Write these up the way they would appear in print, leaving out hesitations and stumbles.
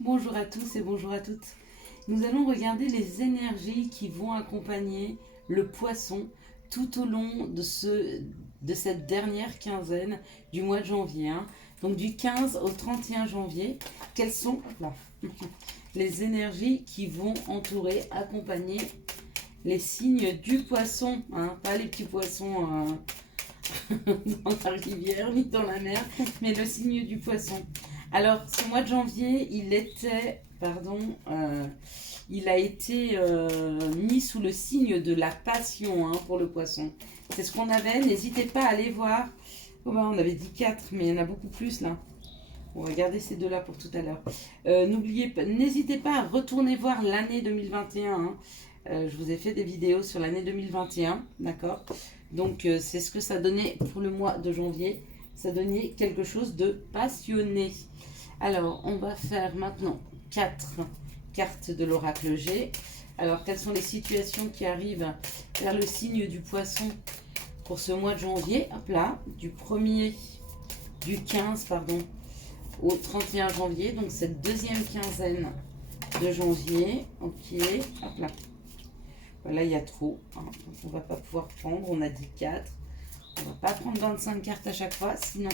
Bonjour à tous et bonjour à toutes. Nous allons regarder les énergies qui vont accompagner le poisson tout au long de cette dernière quinzaine du mois de janvier, hein. Donc du 15 au 31 janvier, quelles sont là, les énergies qui vont entourer, accompagner les signes du poisson, hein, pas les petits poissons dans la rivière ni dans la mer, mais le signe du poisson. Alors, ce mois de janvier, il a été mis sous le signe de la passion, hein, pour le poisson. C'est ce qu'on avait. N'hésitez pas à aller voir. Oh ben, on avait dit 4, mais il y en a beaucoup plus là. On va garder ces deux-là pour tout à l'heure. N'hésitez pas à retourner voir l'année 2021, hein. Je vous ai fait des vidéos sur l'année 2021, d'accord. Donc c'est ce que ça donnait pour le mois de janvier. Ça donnait quelque chose de passionné. Alors, on va faire maintenant 4 cartes de l'oracle G. Alors, quelles sont les situations qui arrivent vers le signe du poisson pour ce mois de janvier? Hop là, du 15, pardon, au 31 janvier, donc cette deuxième quinzaine de janvier. Ok, hop là. Voilà, il y a trop, hein, donc on ne va pas pouvoir prendre, on a dit 4. On ne va pas prendre 25 cartes à chaque fois, sinon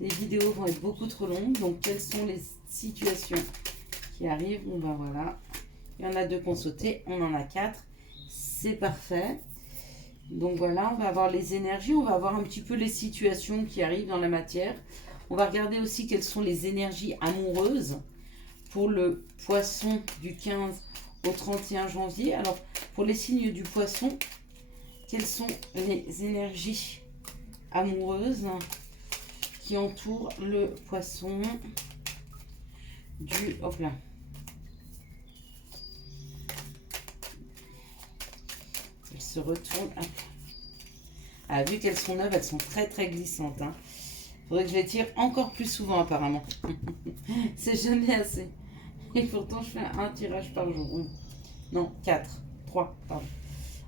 les vidéos vont être beaucoup trop longues. Donc, quelles sont les situations qui arrivent? Bon, ben voilà. Il y en a 2 qu'on sautait. On en a 4. C'est parfait. Donc, voilà. On va avoir les énergies. On va avoir un petit peu les situations qui arrivent dans la matière. On va regarder aussi quelles sont les énergies amoureuses pour le poisson du 15 au 31 janvier. Alors, pour les signes du poisson, quelles sont les énergies amoureuses qui entoure le poisson du... Hop là. Elle se retourne. Ah, vu qu'elles sont neuves, elles sont très très glissantes, hein. Faudrait que je les tire encore plus souvent apparemment. C'est jamais assez. Et pourtant je fais un tirage par jour. Non, 4. 3, pardon.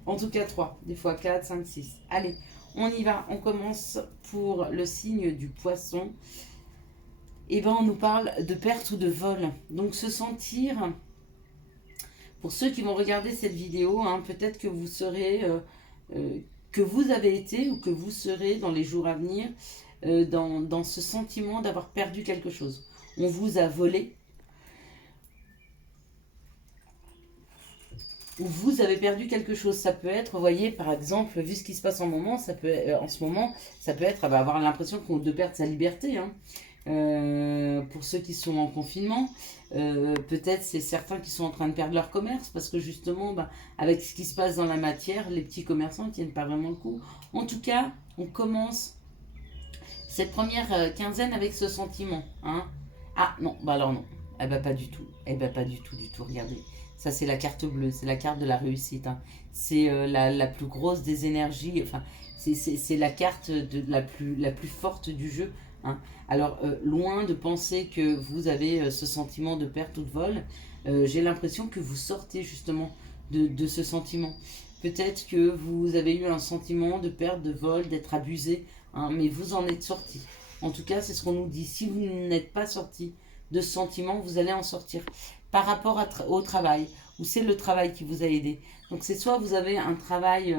En tout cas 3. Des fois 4, 5, 6. Allez, on y va. On commence pour le signe du poisson. Et ben on nous parle de perte ou de vol. Donc se sentir, pour ceux qui vont regarder cette vidéo, hein, peut-être que vous serez, que vous avez été ou que vous serez dans les jours à venir dans ce sentiment d'avoir perdu quelque chose. On vous a volé ou vous avez perdu quelque chose. Ça peut être, vous voyez, par exemple, vu ce qui se passe en ce moment, ça peut être, elle va avoir l'impression de perdre sa liberté, hein. Pour ceux qui sont en confinement, peut-être c'est certains qui sont en train de perdre leur commerce parce que justement, avec ce qui se passe dans la matière, les petits commerçants ne tiennent pas vraiment le coup. En tout cas, on commence cette première quinzaine avec ce sentiment, hein. Ah non, bah alors non, elle va pas du tout, elle va pas du tout, regardez. Ça c'est la carte bleue, c'est la carte de la réussite, hein. C'est la plus grosse des énergies, enfin c'est la carte la plus forte du jeu, hein. Alors loin de penser que vous avez ce sentiment de perte ou de vol, j'ai l'impression que vous sortez justement de ce sentiment. Peut-être que vous avez eu un sentiment de perte, de vol, d'être abusé, hein, mais vous en êtes sorti. En tout cas, c'est ce qu'on nous dit. Si vous n'êtes pas sorti de ce sentiment, vous allez en sortir. Par rapport au travail, ou c'est le travail qui vous a aidé. Donc c'est soit vous avez un travail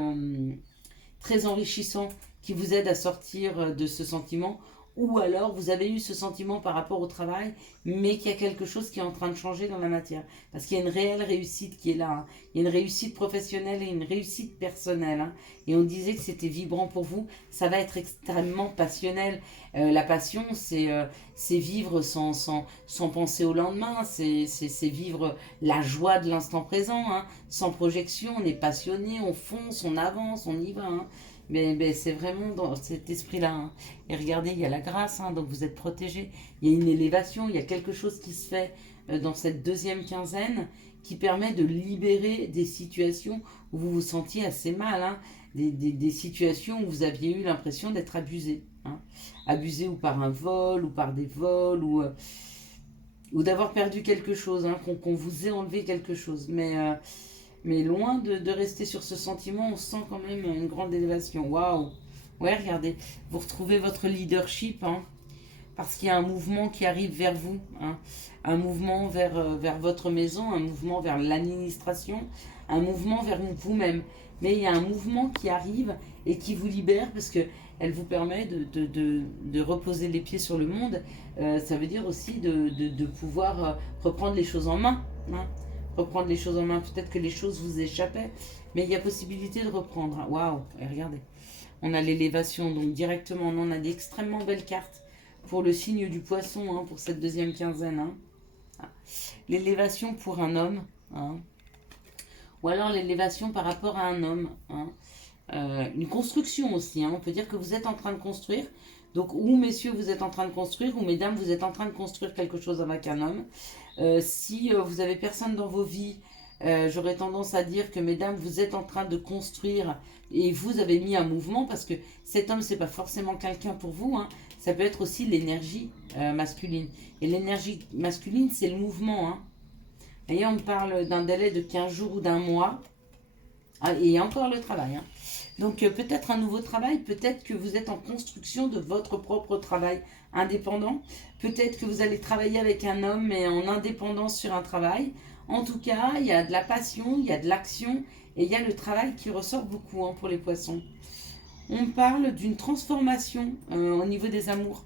très enrichissant qui vous aide à sortir de ce sentiment, ou alors vous avez eu ce sentiment par rapport au travail, mais qu'il y a quelque chose qui est en train de changer dans la matière. Parce qu'il y a une réelle réussite qui est là, hein. Il y a une réussite professionnelle et une réussite personnelle, hein. Et on disait que c'était vibrant pour vous. Ça va être extrêmement passionnel. La passion, c'est vivre sans penser au lendemain. C'est vivre la joie de l'instant présent, hein. Sans projection, on est passionné, on fonce, on avance, on y va, hein. Mais c'est vraiment dans cet esprit-là, hein. Et regardez, il y a la grâce, hein, donc vous êtes protégé. Il y a une élévation, il y a quelque chose qui se fait dans cette deuxième quinzaine qui permet de libérer des situations où vous vous sentiez assez mal, hein. Des situations où vous aviez eu l'impression d'être abusé, hein. Abusé ou par un vol, ou par des vols, ou d'avoir perdu quelque chose, hein, qu'on vous ait enlevé quelque chose. Mais loin de rester sur ce sentiment, on sent quand même une grande élévation. Waouh! Ouais, regardez, vous retrouvez votre leadership, hein. parce qu'il y a un mouvement qui arrive vers vous, hein. Un mouvement vers votre maison, un mouvement vers l'administration, un mouvement vers vous-même. Mais il y a un mouvement qui arrive et qui vous libère parce que elle vous permet de reposer les pieds sur le monde. Ça veut dire aussi de pouvoir reprendre les choses en main, hein. Reprendre les choses en main. Peut-être que les choses vous échappaient, mais il y a possibilité de reprendre, hein. Waouh, et regardez. On a l'élévation, donc directement, on a d'extrêmement belles cartes pour le signe du poisson, hein, pour cette deuxième quinzaine, hein. L'élévation pour un homme, hein. Ou alors l'élévation par rapport à un homme, hein. Une construction aussi, hein. On peut dire que vous êtes en train de construire. Donc, ou messieurs, vous êtes en train de construire, ou mesdames, vous êtes en train de construire quelque chose avec un homme. Si vous avez personne dans vos vies, j'aurais tendance à dire que mesdames, vous êtes en train de construire et vous avez mis un mouvement parce que cet homme, c'est pas forcément quelqu'un pour vous, hein. Ça peut être aussi l'énergie masculine. Et l'énergie masculine, c'est le mouvement, hein. Et on parle d'un délai de 15 jours ou d'un mois. Ah, et encore le travail, hein. Donc peut-être un nouveau travail, peut-être que vous êtes en construction de votre propre travail indépendant. Peut-être que vous allez travailler avec un homme mais en indépendance sur un travail. En tout cas, il y a de la passion, il y a de l'action et il y a le travail qui ressort beaucoup, hein, pour les poissons. On parle d'une transformation au niveau des amours,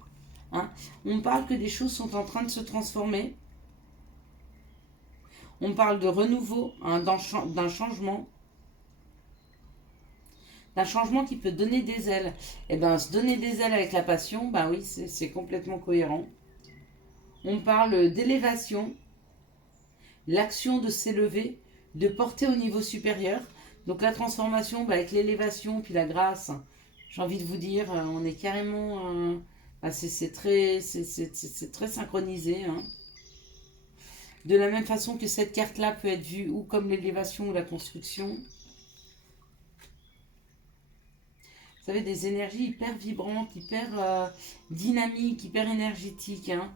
hein. On parle que des choses sont en train de se transformer. On parle de renouveau, hein, d'un changement. D'un changement qui peut donner des ailes. Et bien, se donner des ailes avec la passion, ben oui, c'est complètement cohérent. On parle d'élévation, l'action de s'élever, de porter au niveau supérieur. Donc la transformation, ben avec l'élévation, puis la grâce, j'ai envie de vous dire, on est carrément... ben c'est très synchronisé, hein. De la même façon que cette carte-là peut être vue ou comme l'élévation ou la construction. Vous savez, des énergies hyper vibrantes, hyper dynamiques, hyper énergétiques, hein.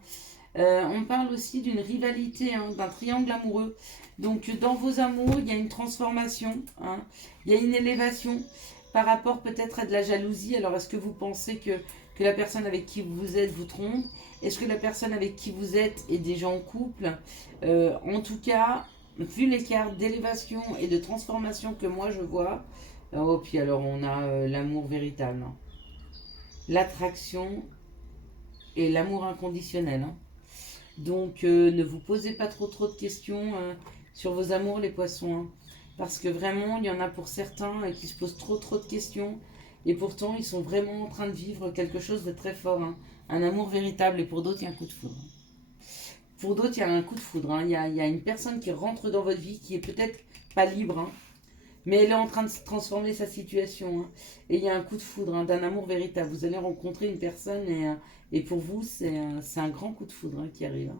On parle aussi d'une rivalité, hein, d'un triangle amoureux. Donc dans vos amours, il y a une transformation, hein. Il y a une élévation par rapport peut-être à de la jalousie. Alors est-ce que vous pensez que la personne avec qui vous êtes vous trompe? Est-ce que la personne avec qui vous êtes est déjà en couple? En tout cas, vu les cartes d'élévation et de transformation que moi je vois, oh, puis alors on a l'amour véritable, hein. L'attraction et l'amour inconditionnel, hein. Donc ne vous posez pas trop de questions sur vos amours les poissons, hein. Parce que vraiment il y en a pour certains qui se posent trop de questions et pourtant ils sont vraiment en train de vivre quelque chose de très fort, hein. Un amour véritable et pour d'autres il y a un coup de foudre. Pour d'autres il y a un coup de foudre, hein. Il y a une personne qui rentre dans votre vie qui est peut-être pas libre, hein. Mais elle est en train de transformer sa situation, hein. Et il y a un coup de foudre, hein, d'un amour véritable. Vous allez rencontrer une personne et pour vous, c'est un grand coup de foudre, hein, qui arrive, hein.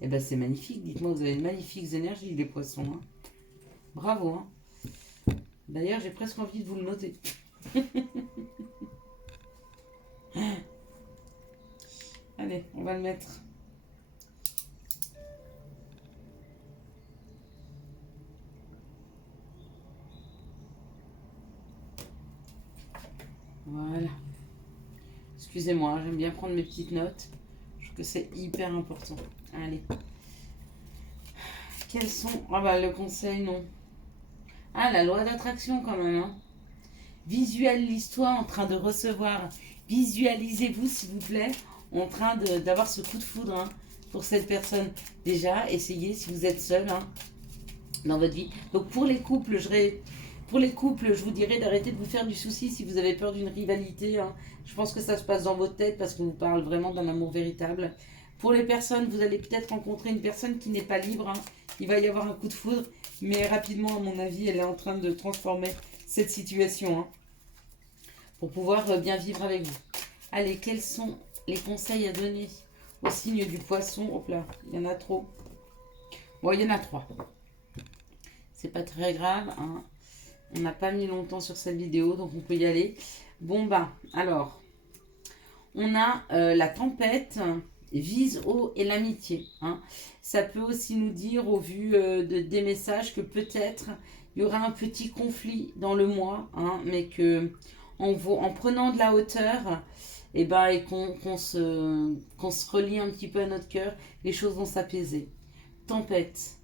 Et bien, c'est magnifique. Dites-moi, vous avez de magnifiques énergies, les poissons, hein. Bravo, hein. D'ailleurs, j'ai presque envie de vous le noter. Allez, on va le mettre. Voilà. Excusez-moi, j'aime bien prendre mes petites notes. Je trouve que c'est hyper important. Allez. Quels sont... Ah bah le conseil, non. Ah, la loi d'attraction quand même, hein. Visualise-toi en train de recevoir. Visualisez-vous, s'il vous plaît, en train d'avoir ce coup de foudre, hein, pour cette personne. Déjà, essayez si vous êtes seul, hein, dans votre vie. Donc pour les couples, je vous dirais d'arrêter de vous faire du souci si vous avez peur d'une rivalité, hein. Je pense que ça se passe dans votre tête parce qu'on vous parle vraiment d'un amour véritable. Pour les personnes, vous allez peut-être rencontrer une personne qui n'est pas libre, hein. Il va y avoir un coup de foudre, mais rapidement, à mon avis, elle est en train de transformer cette situation, hein, pour pouvoir bien vivre avec vous. Allez, quels sont les conseils à donner au signe du poisson? Hop là, il y en a trop. Bon, il y en a 3. C'est pas très grave, hein. On n'a pas mis longtemps sur cette vidéo, donc on peut y aller. Bon, bah, alors, on a la tempête, vise eau et l'amitié, hein. Ça peut aussi nous dire, au vu des messages, que peut-être il y aura un petit conflit dans le mois, hein, mais que en prenant de la hauteur et qu'on se relie un petit peu à notre cœur, les choses vont s'apaiser. Tempête,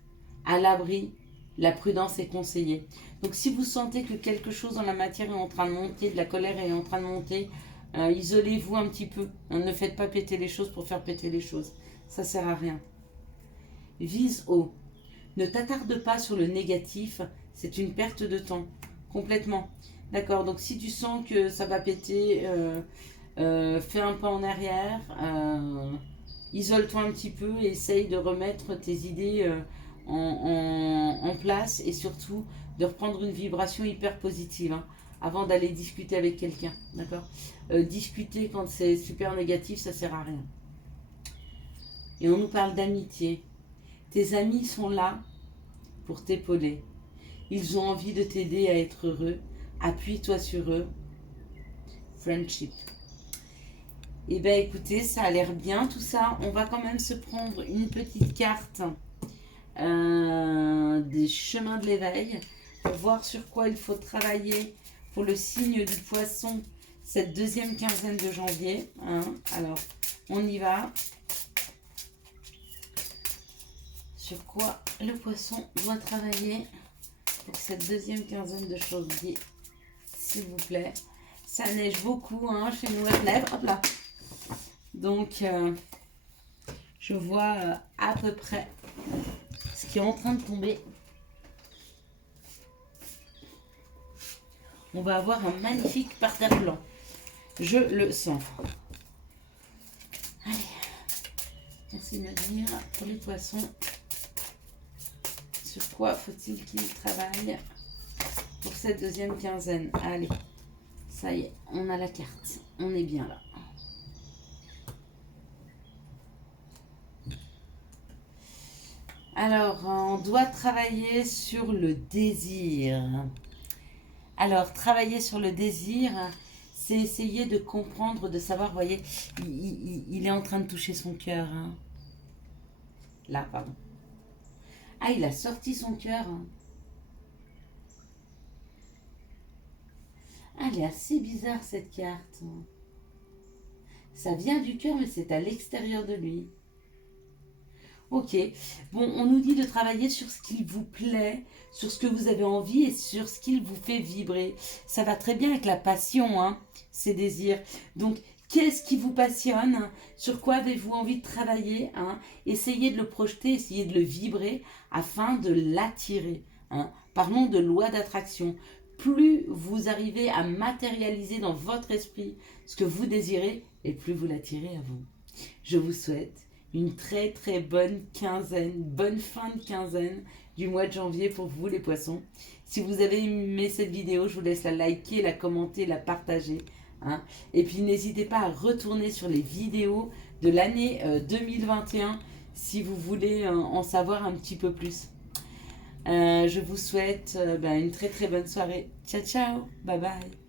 à l'abri, la prudence est conseillée. Donc si vous sentez que quelque chose dans la matière est en train de monter, de la colère est en train de monter, isolez-vous un petit peu. Ne faites pas péter les choses pour faire péter les choses. Ça sert à rien. Vise haut. Ne t'attarde pas sur le négatif, c'est une perte de temps. Complètement. D'accord, donc si tu sens que ça va péter, fais un pas en arrière, isole-toi un petit peu et essaye de remettre tes idées en place et surtout de reprendre une vibration hyper positive hein, avant d'aller discuter avec quelqu'un. D'accord, discuter quand c'est super négatif, ça sert à rien. Et on nous parle d'amitié. Tes amis sont là pour t'épauler. Ils ont envie de t'aider à être heureux. Appuie-toi sur eux. Friendship. Eh bien écoutez, ça a l'air bien tout ça. On va quand même se prendre une petite carte des chemins de l'éveil pour voir sur quoi il faut travailler pour le signe du poisson cette deuxième quinzaine de janvier. Hein. Alors, on y va. Sur quoi le poisson doit travailler pour cette deuxième quinzaine de janvier, s'il vous plaît. Ça neige beaucoup hein, chez nous à Genève. Hop là. Donc, je vois à peu près ce qui est en train de tomber. On va avoir un magnifique parterre blanc. Je le sens. Allez. Merci de me dire pour les poissons. Sur quoi faut-il qu'ils travaillent pour cette deuxième quinzaine? Allez, ça y est, on a la carte. On est bien là. Alors, on doit travailler sur le désir. Alors, travailler sur le désir, c'est essayer de comprendre, de savoir, vous voyez, il est en train de toucher son cœur. Hein. Là, pardon. Ah, il a sorti son cœur. Ah, elle est assez bizarre cette carte. Ça vient du cœur, mais c'est à l'extérieur de lui. Ok. Bon, on nous dit de travailler sur ce qui vous plaît, sur ce que vous avez envie et sur ce qui vous fait vibrer. Ça va très bien avec la passion, hein, ces désirs. Donc, qu'est-ce qui vous passionne? Sur quoi avez-vous envie de travailler hein? Essayez de le projeter, essayez de le vibrer afin de l'attirer. Hein? Parlons de loi d'attraction. Plus vous arrivez à matérialiser dans votre esprit ce que vous désirez, et plus vous l'attirez à vous. Je vous souhaite une très très bonne quinzaine, bonne fin de quinzaine du mois de janvier pour vous les poissons. Si vous avez aimé cette vidéo, je vous laisse la liker, la commenter, la partager. Hein. Et puis n'hésitez pas à retourner sur les vidéos de l'année 2021 si vous voulez en savoir un petit peu plus. Je vous souhaite une très très bonne soirée. Ciao ciao, bye bye.